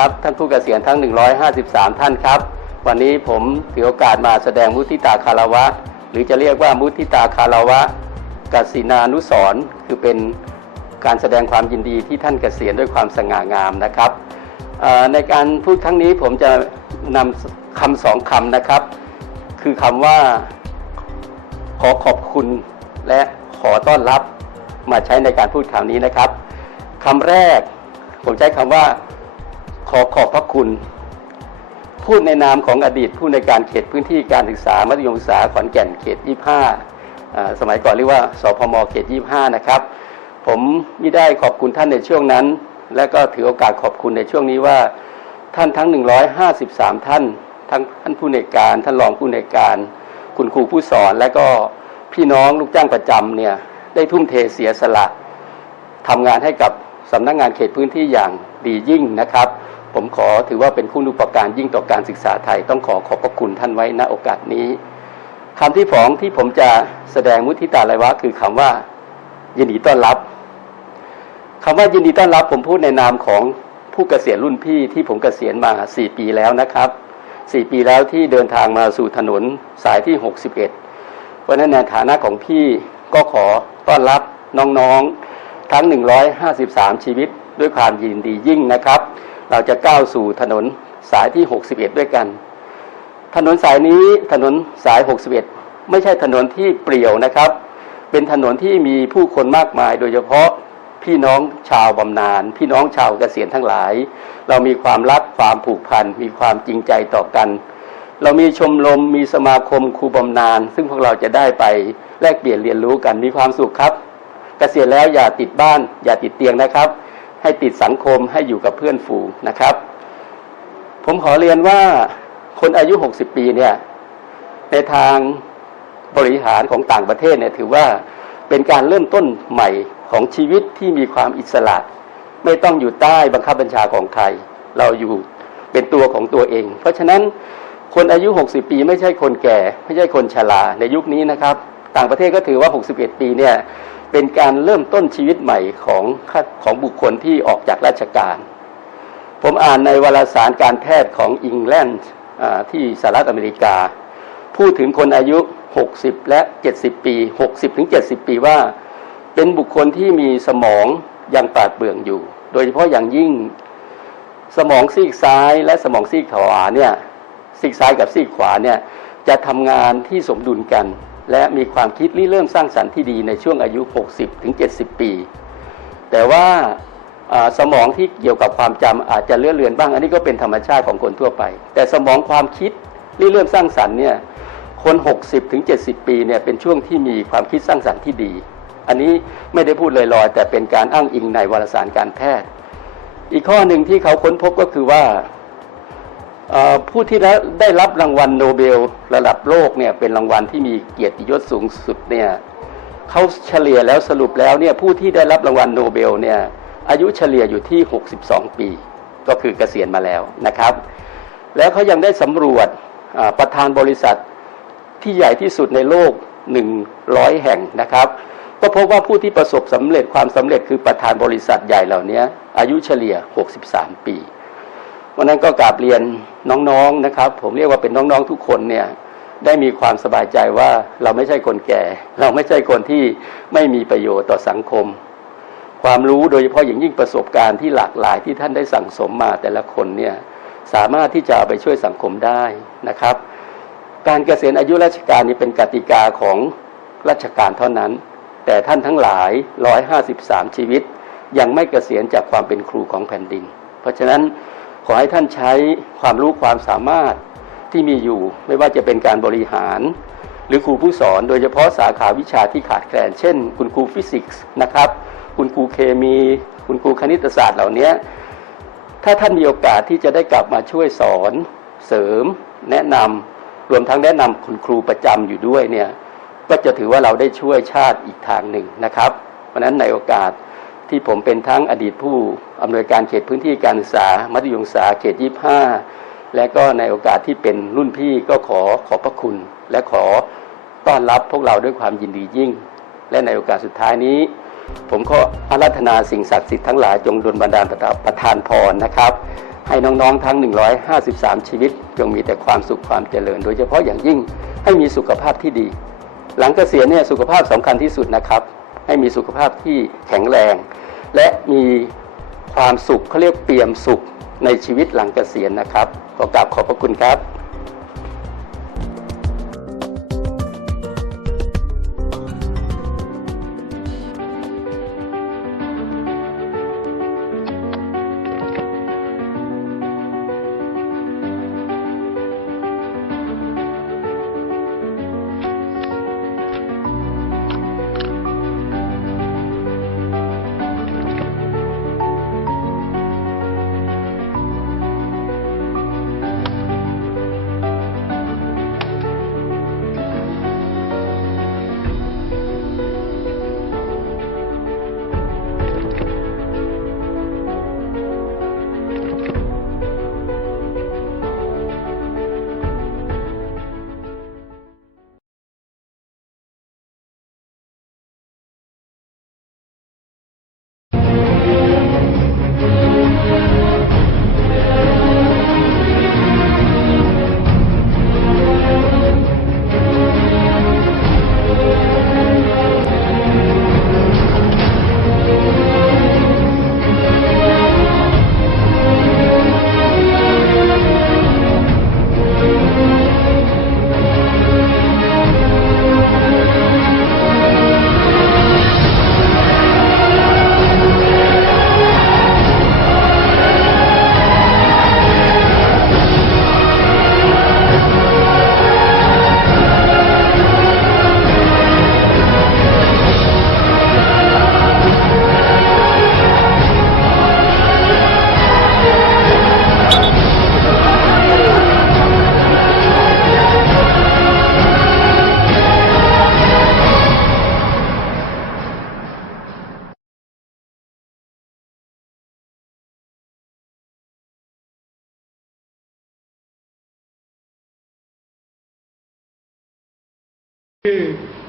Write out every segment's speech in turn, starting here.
ครับท่านผู้เกษียณทั้ง 153 ท่านครับ วันนี้ผมถือโอกาสมาแสดงมุทิตาคารวะ หรือจะเรียกว่ามุทิตาคารวะกสินานุสรคือเป็นการแสดงความยินดีที่ท่านเกษียณด้วยความสง่างามนะครับในการพูดครั้งนี้ผมจะนำคำสองคำนะครับ คือคำว่าขอขอบคุณและขอต้อนรับมาใช้ในการพูดคราวนี้นะครับคำแรกผมใช้คำว่า ขอขอบพระคุณ พูดในนามของอดีตผู้ในการเขตพื้นที่การศึกษา มัธยมศึกษาขอนแก่นเขต 25อ่าสมัยก่อนเรียกว่าสพมเขต 25 นะครับ ผมไม่ได้ขอบคุณท่านในช่วงนั้น และก็ถือโอกาสขอบคุณในช่วงนี้ว่า ท่านทั้ง 153 ท่าน ทั้งท่านผู้ในการท่านรองผู้ในการ คุณครูผู้สอนและก็พี่น้องลูกจ้างประจำเนี่ยได้ทุ่มเทเสียสละทำงานให้กับสำนักงานเขตพื้นที่อย่างดียิ่งนะครับ ผมขอถือว่าเป็นคุณูปการยิ่งต่อการศึกษาไทย ต้องขอขอบพระคุณท่านไว้ณโอกาสนี้คำที่สองที่ผมจะแสดงมุทิตาลัยวะคือคำว่า ยินดีต้อนรับคำว่ายินดีต้อนรับผมพูดในนามของผู้เกษียณรุ่นพี่ที่ผมเกษียณมา4ปีแล้วนะครับ4ปีแล้วที่เดินทางมาสู่ถนนสายที่ 61 เพราะฉะนั้นในฐานะของพี่ก็ขอต้อนรับน้องๆ ทั้ง 153 ชีวิตด้วยความยินดียิ่งนะครับ เราจะก้าวสู่ถนนสายที่ 61 ด้วยกัน ถนนสายนี้ถนนสาย 61 ไม่ใช่ถนนที่เปลี่ยวนะครับ เป็นถนนที่มีผู้คนมากมาย โดยเฉพาะพี่น้องชาวบำนาญพี่น้องชาวเกษียณทั้งหลาย เรามีความรักความผูกพัน มีความจริงใจต่อกัน เรามีชมรมมีสมาคมครูบำนาญซึ่งพวกเราจะได้ไปแลกเปลี่ยนเรียนรู้กันมีความสุขครับ เกษียณแล้วอย่าติดบ้าน อย่าติดเตียงนะครับ ให้ติดสังคมให้อยู่กับเพื่อนฝูงนะครับ ผมขอเรียนว่าคนอายุ 60 ปีเนี่ยในทางบริหารของต่างประเทศเนี่ยถือว่าเป็นการเริ่มต้นใหม่ของชีวิตที่มีความอิสระ ไม่ต้องอยู่ใต้บังคับบัญชาของใคร เราอยู่เป็นตัวของตัวเอง เพราะฉะนั้นคนอายุ 60 ปีไม่ใช่คนแก่ ไม่ใช่คนชราในยุคนี้นะครับ ต่างประเทศก็ถือว่า 61 ปีเนี่ย เป็นการเริ่มต้นชีวิตใหม่ของของบุคคลที่ออกจากราชการ ผมอ่านในวารสารการแพทย์ของอังกฤษที่สหรัฐอเมริกา พูดถึงคนอายุ 60 และ 70 ปี 60 ถึง 70 ปีว่า เป็นบุคคลที่มีสมองยังปราดเปรื่องอยู่ โดยเฉพาะอย่างยิ่งสมองซีกซ้ายและสมองซีกขวาเนี่ยซีกซ้ายกับซีกขวาเนี่ยจะทำงานที่สมดุลกัน และมีความคิดริเริ่มสร้างสรรค์ที่ดีในช่วงอายุ 60 ถึง 70 ปี แต่ว่าสมองที่เกี่ยวกับความจำอาจจะเลื่อนเลือนบ้าง อันนี้ก็เป็นธรรมชาติของคนทั่วไป แต่สมองความคิดริเริ่มสร้างสรรค์เนี่ยคน 60 ถึง 70 ปีเนี่ยเป็นช่วงที่มีความคิดสร้างสรรค์ที่ดี อันนี้ไม่ได้พูดลอยๆ แต่เป็นการอ้างอิงในวารสารการแพทย์ อีกข้อหนึ่งที่เขาค้นพบก็คือว่า ผู้ที่ได้รับรางวัลโนเบลระดับโลกเนี่ยเป็นรางวัลที่มีเกียรติยศสูงสุดเนี่ยเขาเฉลี่ยแล้วสรุปแล้วเนี่ยผู้ที่ได้รับรางวัลโนเบลเนี่ยอายุเฉลี่ยอยู่ที่ 62 ปี ก็คือเกษียณมาแล้วนะครับ แล้วเขายังได้สำรวจประธานบริษัทที่ใหญ่ที่สุดในโลก 100 แห่งนะครับ ก็พบว่าผู้ที่ประสบสำเร็จความสำเร็จคือประธานบริษัทใหญ่เหล่านี้อายุเฉลี่ย 63 ปี วันนั้นก็กราบเรียนน้องๆนะครับ ผมเรียกว่าเป็นน้องๆทุกคนเนี่ยได้มีความสบายใจว่าเราไม่ใช่คนแก่ เราไม่ใช่คนที่ไม่มีประโยชน์ต่อสังคม ความรู้โดยเฉพาะอย่างยิ่งประสบการณ์ที่หลากหลายที่ท่านได้สั่งสมมาแต่ละคนเนี่ยสามารถที่จะไปช่วยสังคมได้นะครับ การเกษียณอายุราชการนี้เป็นกติกาของราชการเท่านั้น แต่ท่านทั้งหลาย 153 ชีวิต ยังไม่เกษียณจากความเป็นครูของแผ่นดิน เพราะฉะนั้น ขอให้ท่านใช้ความรู้ความสามารถที่มีอยู่ ไม่ว่าจะเป็นการบริหาร หรือครูผู้สอนโดยเฉพาะสาขาวิชาที่ขาดแคลน เช่น คุณครูฟิสิกส์นะครับ คุณครูเคมี คุณครูคณิตศาสตร์เหล่านี้ถ้าท่านมีโอกาสที่จะได้กลับมาช่วยสอนเสริม แนะนำรวมทั้งแนะนำคุณครูประจำอยู่ด้วยเนี่ยก็จะถือว่าเราได้ช่วยชาติอีกทางหนึ่งนะครับ เพราะฉะนั้นในโอกาส ที่ผมเป็นทั้งอดีตผู้อำนวยการเขตพื้นที่การศึกษา มัธยมศึกษาเขต 25 และก็ในโอกาสที่เป็นรุ่นพี่ก็ขอขอบพระคุณ และขอต้อนรับพวกเราด้วยความยินดียิ่ง และในโอกาสสุดท้ายนี้ ผมก็อารัธนาสิ่งศักดิ์สิทธิ์ทั้งหลายจงดลบันดาลประทานพรนะครับ ให้น้องๆทั้ง 153 ชีวิต จงมีแต่ความสุขความเจริญ โดยเฉพาะอย่างยิ่งให้มีสุขภาพที่ดี หลังเกษียณเนี่ยสุขภาพสำคัญที่สุดนะครับ ให้มีสุขภาพที่แข็งแรง และมีความสุขเขาเรียกเปี่ยมสุขในชีวิตหลังเกษียณนะครับ ขอกราบขอบพระคุณครับ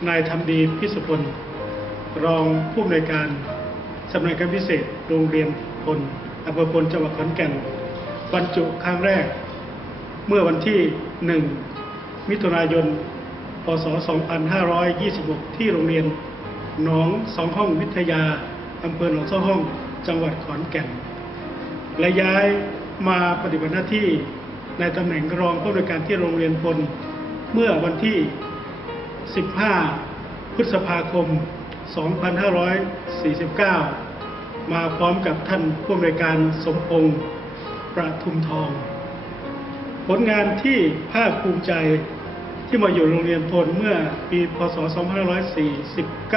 นายทำดีพิสุพล รองผู้อำนวยการสำนักงานพิเศษโรงเรียนพลอำเภอพลจังหวัดขอนแก่นบรรจุครั้งแรก เมื่อวันที่ 1 มิถุนายน พศ 2526 ที่โรงเรียนหนองสองห้องวิทยาอำเภอหนองสองห้อง จังหวัดขอนแก่น และย้ายมาปฏิบัติหน้าที่ในตำแหน่งรองผู้อำนวยการที่โรงเรียนพลเมื่อวันที่ 15 พฤษภาคม 2549 มาพร้อมกับท่านผู้อำนวยการสมพงษ์ประทุมทอง ผลงานที่ภาคภูมิใจที่มาอยู่โรงเรียนพลเมื่อปี พศ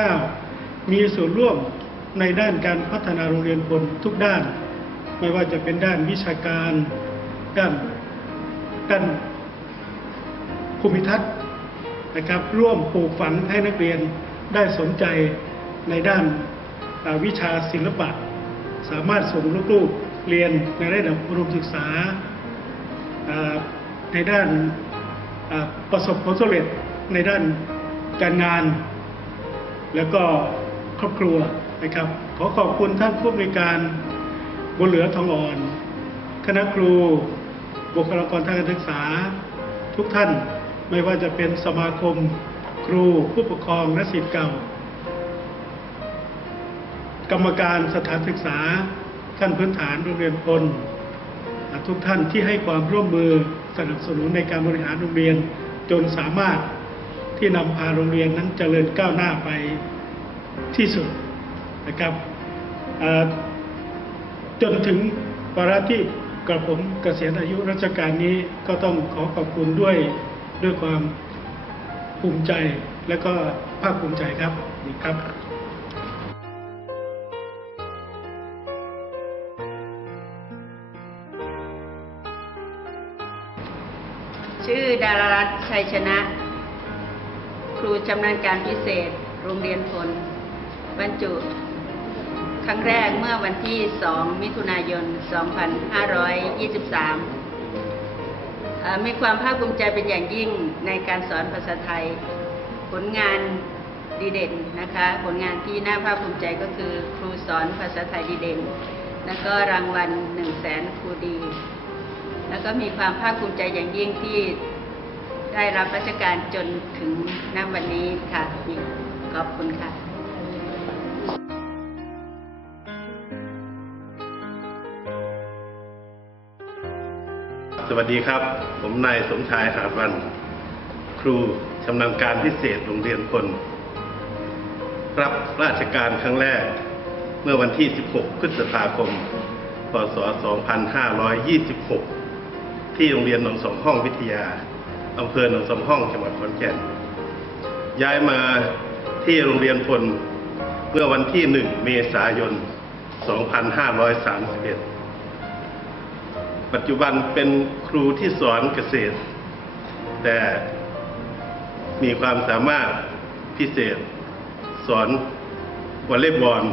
2549 มีส่วนร่วมในด้านการพัฒนาโรงเรียนพลทุกด้าน ไม่ว่าจะเป็นด้านวิชาการ ด้านด้านภูมิทัศน์ นะครับ ร่วมปลูกฝังให้นักเรียนได้สนใจในด้านาวิชาศิลปะ สามารถส่งลูกๆเรียนในระดับอุดมศึกษาาในด้านาประสบผลสำเร็จในด้านการงาน แล้วก็ครอบครัวนะครับ ขอขอบคุณท่านผู้อำนวยการบุญเหลือทองอ่อน คณะครู บุคลากรทางการศึกษาทุกท่าน ไม่ว่าจะเป็นสมาคมครูผู้ปกครองและศิษย์เก่า กรรมการสถานศึกษาขั้นพื้นฐานโรงเรียนพลทุกท่านที่ให้ความร่วมมือสนับสนุนในการบริหารโรงเรียนจนสามารถที่นำพาโรงเรียนนั้นเจริญก้าวหน้าไปที่สุดนะครับจนถึงวาระที่กระผมเกษียณอายุราชการนี้ก็ต้องขอขอบคุณด้วย ด้วยความภูมิใจและก็ภาคภูมิใจครับนี่ครับชื่อดารารัตน์ชัยชนะ ครูชำนาญการพิเศษ โรงเรียนพลบรรจุ ครั้งแรกเมื่อวันที่ 2 มิถุนายน 2523 มีความภาคภูมิใจเป็นอย่างยิ่งในการสอนภาษาไทย ผลงานดีเด่นนะคะ ผลงานที่น่าภาคภูมิใจก็คือครูสอนภาษาไทยดีเด่น แล้วก็รางวัลหนึ่งแสนครูดี แล้วก็มีความภาคภูมิใจอย่างยิ่งที่ได้รับราชการจนถึงณวันนี้ค่ะขอบคุณค่ะ สวัสดีครับ ผมนายสมชายหาดวัน ครูชำนาญการพิเศษโรงเรียนพลรับราชการครั้งแรก เมื่อวันที่ 16 พฤษภาคม พศ 2526 ที่โรงเรียนหนองสองห้องวิทยาอำเภอหนองสองห้องจังหวัดขอนแก่น ย้ายมาที่โรงเรียนพลเมื่อวันที่ 1 เมษายน 2531 ปัจจุบันเป็นครูที่สอนเกษตร แต่มีความสามารถพิเศษ สอนวอลเลย์บอล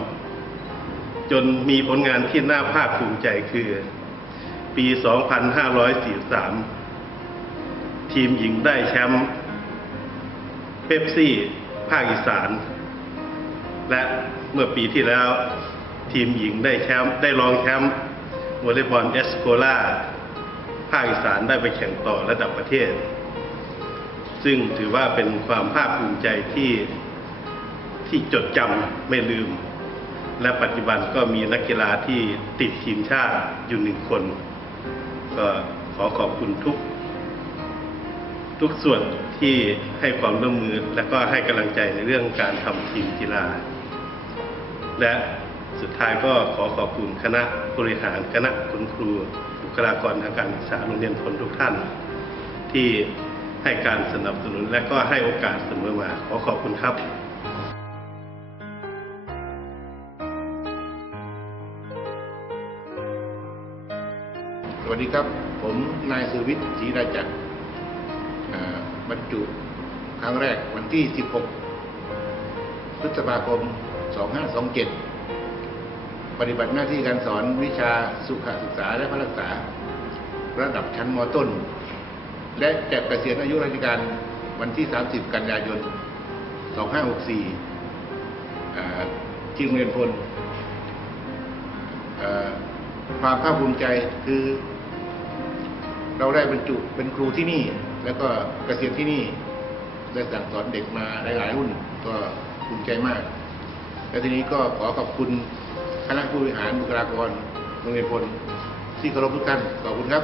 จนมีผลงานที่น่าภาคภูมิใจคือ ปี 2543 ทีมหญิงได้แชมป์เป๊ปซี่ ภาคอีสาน และเมื่อปีที่แล้วทีมหญิงได้แชมป์ได้รองแชมป์ วอลเลย์บอลเอสโคลาภาคอีสานได้ไปแข่งต่อระดับประเทศ ซึ่งถือว่าเป็นความภาคภูมิใจที่ที่จดจำไม่ลืม และปัจจุบันก็มีนักกีฬาที่ติดทีมชาติอยู่หนึ่งคน ก็ขอขอบคุณทุก ทุกส่วนที่ให้ความร่วมมือและก็ให้กำลังใจในเรื่องการทำทีมกีฬา และ สุดท้ายก็ขอขอบคุณคณะบริหารคณะคุณครูบุคลากรทางการศึกษาโรงเรียนพลทุกท่าน ที่ให้การสนับสนุนและก็ให้โอกาสเสมอมา ขอขอบคุณครับสวัสดีครับ ผมนายสุวิทย์ศรีราจักรบรรจุครั้งแรกวันที่ 16 พฤษภาคม 2527 ปฏิบัติหน้าที่การสอนวิชาสุขศึกษาและพรักษา ระดับชั้นมต้น และจะเกษียณอายุราชการวันที่ 30 กันยายน 2564 ที่โรงเรียนพลความภาคภูมิใจคือ เราได้บรรจุเป็นครูที่นี่ แล้วก็เกษียณที่นี่ ได้สั่งสอนเด็กมาหลายๆรุ่น ก็ภูมิใจมาก และทีนี้ก็ขอขอบคุณ ณะผู้บริหารบุคลากรโรงเรียนพลที่เคารพทุกท่านขอบคุณครับ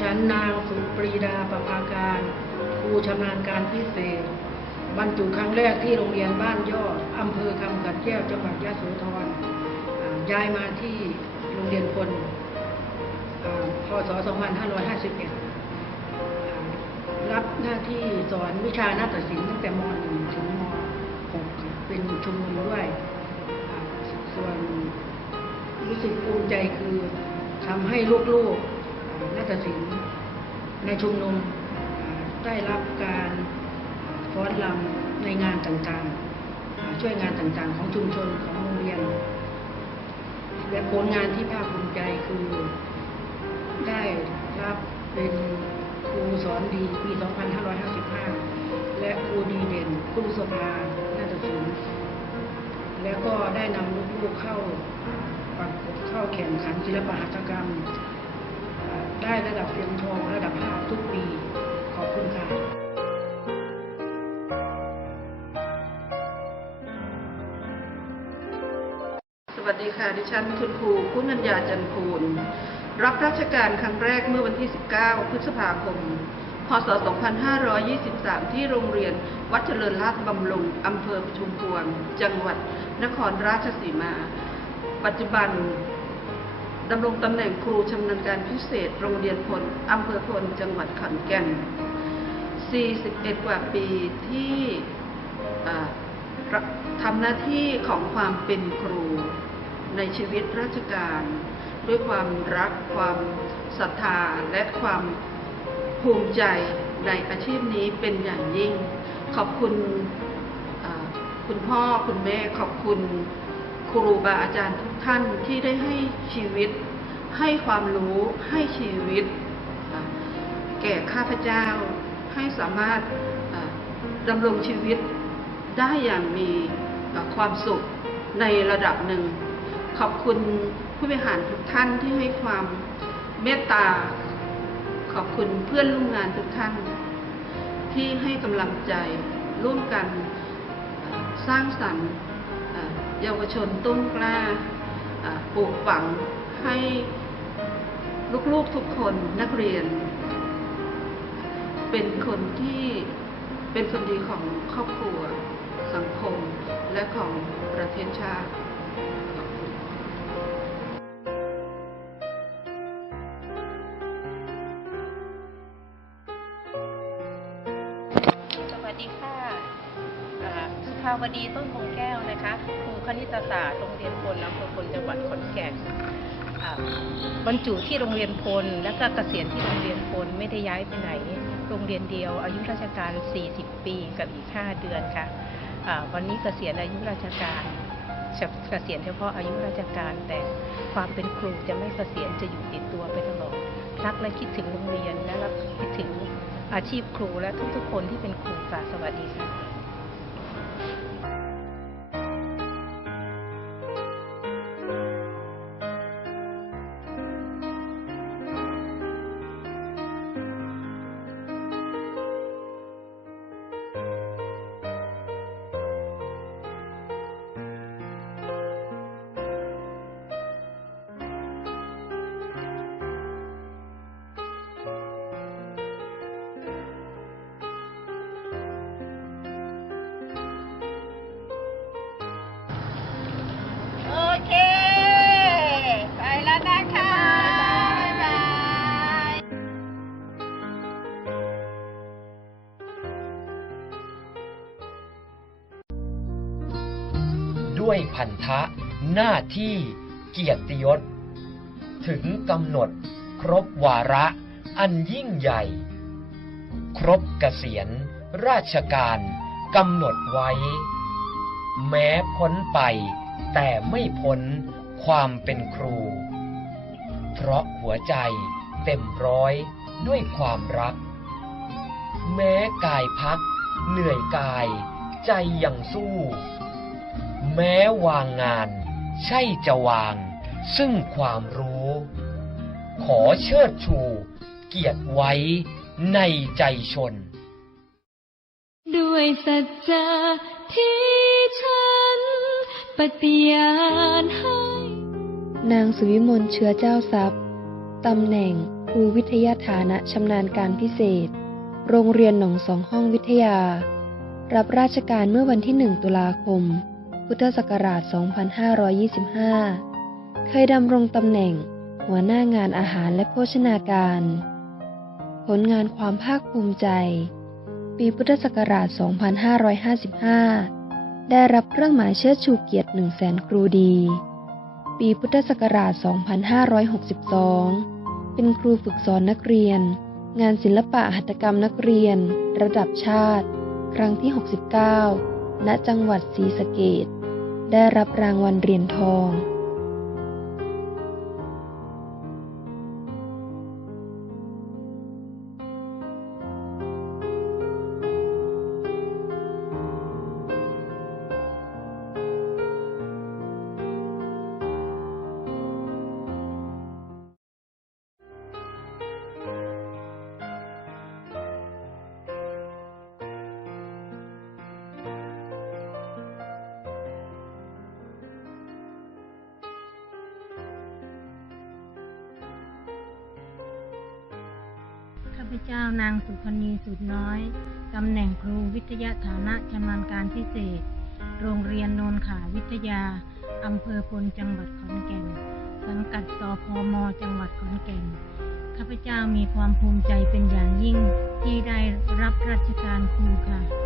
ฉันนางสุปรีดาประภาการครูชำนาญการพิเศษ บรรจุครั้งแรกที่โรงเรียนบ้านยอดอำเภอคำกัดแก้วจังหวัดยะโสธรย้ายมาที่โรงเรียนพลพศ 2551 รับหน้าที่สอนวิชาหน้าฏศิลป์ตั้งแต่ม .1 ถึงม .6 เป็นชุมนุมด้วย ส่วนรู้สึกภูมิใจคือทำให้ลูกๆอ่านาฏศิลป์ในชุมนุมได้รับการฟ้อนรำในงานต่างๆ ช่วยงานต่างๆ ของชุมชนของโรงเรียน และผลงานที่ภาคภูมิใจคือได้รับเป็น ครูสอนดีปี 2555 และครูดีเด่นครูสภาน่าฏศิลป์แล้วก็ได้นำลูกๆเข้าประกวดเข้าแข่งขันศิลปหัตถกรรม ได้ระดับเหรียญทองระดับภาคทุกปี ขอบคุณค่ะสวัสดีค่ะ ดิฉันคุณครูคุณัญญาจันคูล รับราชการครั้งแรกเมื่อวันที่ 19 พฤษภาคม พศ 2523 ที่โรงเรียนวัดเจริญราษฎร์บำรุงอำเภอประชุมพวง จังหวัดนครราชสีมา ปัจจุบันดำรงตำแหน่งครูชำนาญการพิเศษ โรงเรียนพลอำเภอพล จังหวัดขอนแก่น 41 กว่าปีที่ทำหน้าที่ของความเป็นครูในชีวิตราชการ ด้วยความรักความศรัทธาและความภูมิใจในอาชีพนี้เป็นอย่างยิ่ง ขอบคุณคุณพ่อคุณแม่ขอบคุณครูบาอาจารย์ทุกท่านที่ได้ให้ชีวิต ให้ความรู้ให้ชีวิต แก่ข้าพเจ้าให้สามารถดำรงชีวิตได้อย่างมีความสุขในระดับหนึ่ง ขอบคุณผู้บริหารทุกท่านที่ให้ความเมตตา ขอบคุณเพื่อนร่วมงานทุกท่าน ที่ให้กำลังใจร่วมกันสร้างสรรค์เยาวชนต้นกล้าปลูกฝังให้ลูกๆทุกคนนักเรียน เป็นคนที่เป็นคนดีของครอบครัว สังคมและของประเทศชาติ ภาวดีต้นคงแก้วนะคะครูคณิตศาสตร์โรงเรียนพลอำเภอพลจังหวัดขอนแก่นบรรจุที่โรงเรียนพล แล้วก็เกษียณที่โรงเรียนพลไม่ได้ย้ายไปไหน โรงเรียนเดียว อายุราชการ 40 ปีกับอีก 5 เดือนค่ะอ่าวันนี้เกษียณอายุราชการเกษียณเฉพาะอายุราชการ แต่ความเป็นครูจะไม่เกษียณจะอยู่ติดตัวไปตลอดรักและคิดถึงโรงเรียนและรักคิดถึงอาชีพครูและทุกๆคนที่เป็นครูค่ะสวัสดีค่ะ ด้วยพันธะ หน้าที่ เกียรติยศ ถึงกำหนด ครบวาระ อันยิ่งใหญ่ ครบเกษียณ ราชการกำหนดไว้ แม้พ้นไป แต่ไม่พ้นความเป็นครู เพราะหัวใจเต็มร้อยด้วยความรัก แม้กายพัก เหนื่อยกาย ใจยังสู้ แม้วางงาน ใช่จะวาง ซึ่งความรู้ ขอเชิดชู เกียรติไว้ในใจชน ด้วยสัจจะที่ฉัน ปฏิญาณให้ นางสุวิมลเชื้อเจ้าทรัพย์ตำแหน่งครูวิทยาฐานะชำนาญการพิเศษ โรงเรียนหนองสองห้องวิทยา รับราชการเมื่อวันที่1ตุลาคม พุทธศักราช 2525 เคยดำรงตำแหน่งหัวหน้างานอาหารและโภชนาการ ผลงานความภาคภูมิใจ ปีพุทธศักราช 2555 ได้รับเครื่องหมายเชิดชูเกียรติ 1 0 0 0 0ครูดี ปีพุทธศักราช 2562 เป็นครูฝึกสอนนักเรียน งานศิลปะหัตถกรรมนักเรียน ระดับชาติ ครั้งที่ 69ณจังหวัดศรีสะเกษ ได้รับรางวัลเหรียญทอง พเจ้านางสุพณีสุดน้อยตำแหน่งครูวิทยาฐานะชำนาญการพิเศษ โรงเรียนโนนขาวิทยาอำเภอพลจังหวัดขอนแก่น สังกัดสพม จังหวัดขอนแก่น ข้าพเจ้ามีความภูมิใจเป็นอย่างยิ่งที่ได้รับราชการครูค่ะ